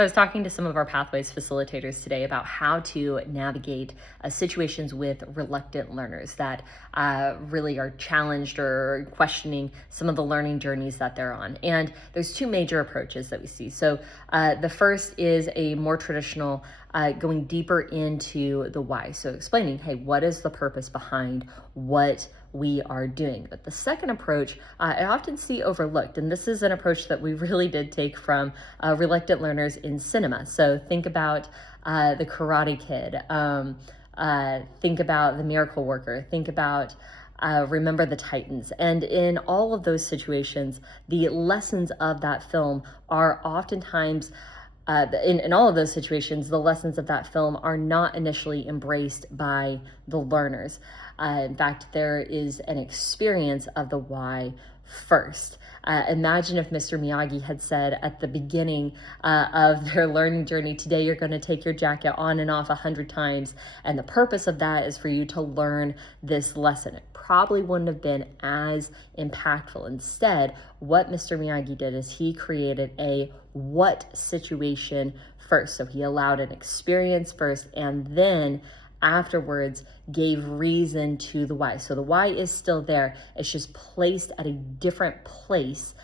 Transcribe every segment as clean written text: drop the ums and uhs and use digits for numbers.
So I was talking to some of our Pathwayz facilitators today about how to navigate situations with reluctant learners that really are challenged or questioning some of the learning journeys that they're on. And there's two major approaches that we see. So the first is a more traditional going deeper into the why. So explaining, hey, what is the purpose behind what we are doing? But the second approach, I often see overlooked, and this is an approach that we really did take from reluctant learners in cinema. So think about the Karate Kid, think about the Miracle Worker, think about Remember the Titans. And in all of those situations, the lessons of that film are oftentimes in all of those situations, the lessons of that film are not initially embraced by the learners. In fact, there is an experience of the why first. Imagine if Mr. Miyagi had said at the beginning of their learning journey, today you're going to take your jacket on and off 100 times, and the purpose of that is for you to learn this lesson. It probably wouldn't have been as impactful. Instead, what Mr. Miyagi did is he created a what situation first. So he allowed an experience first, and then afterwards gave reason to the why. So the why is still there. It's just placed at a different place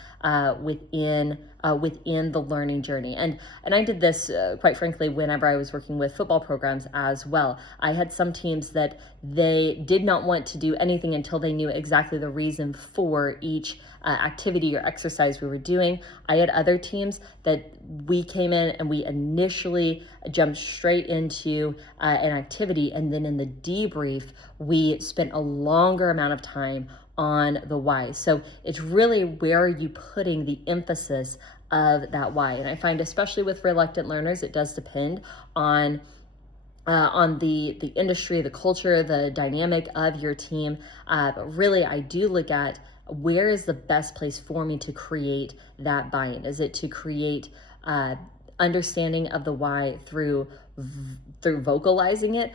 within the learning journey. And I did this, quite frankly, whenever I was working with football programs as well. I had some teams that they did not want to do anything until they knew exactly the reason for each activity or exercise we were doing. I had other teams that we came in and we initially jumped straight into an activity, and then in the debrief, we spent a longer amount of time on the why. So it's really, where are you putting the emphasis of that why? And I find, especially with reluctant learners, it does depend on the industry, the culture, the dynamic of your team. But really, I do look at, where is the best place for me to create that buy-in? Is it to create understanding of the why through vocalizing it,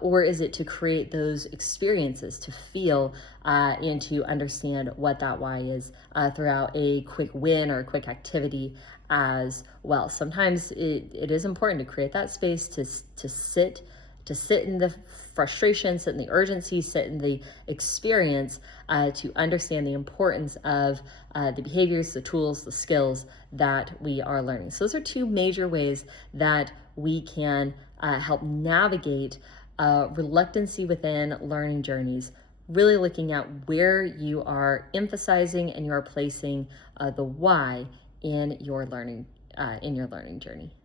or is it to create those experiences, to feel and to understand what that why is throughout a quick win or a quick activity as well? Sometimes it is important to create that space to sit in the frustration, sit in the urgency, sit in the experience, to understand the importance of the behaviors, the tools, the skills that we are learning. So those are two major ways that we can help navigate reluctancy within learning journeys, really looking at where you are emphasizing and you are placing the why in your learning journey.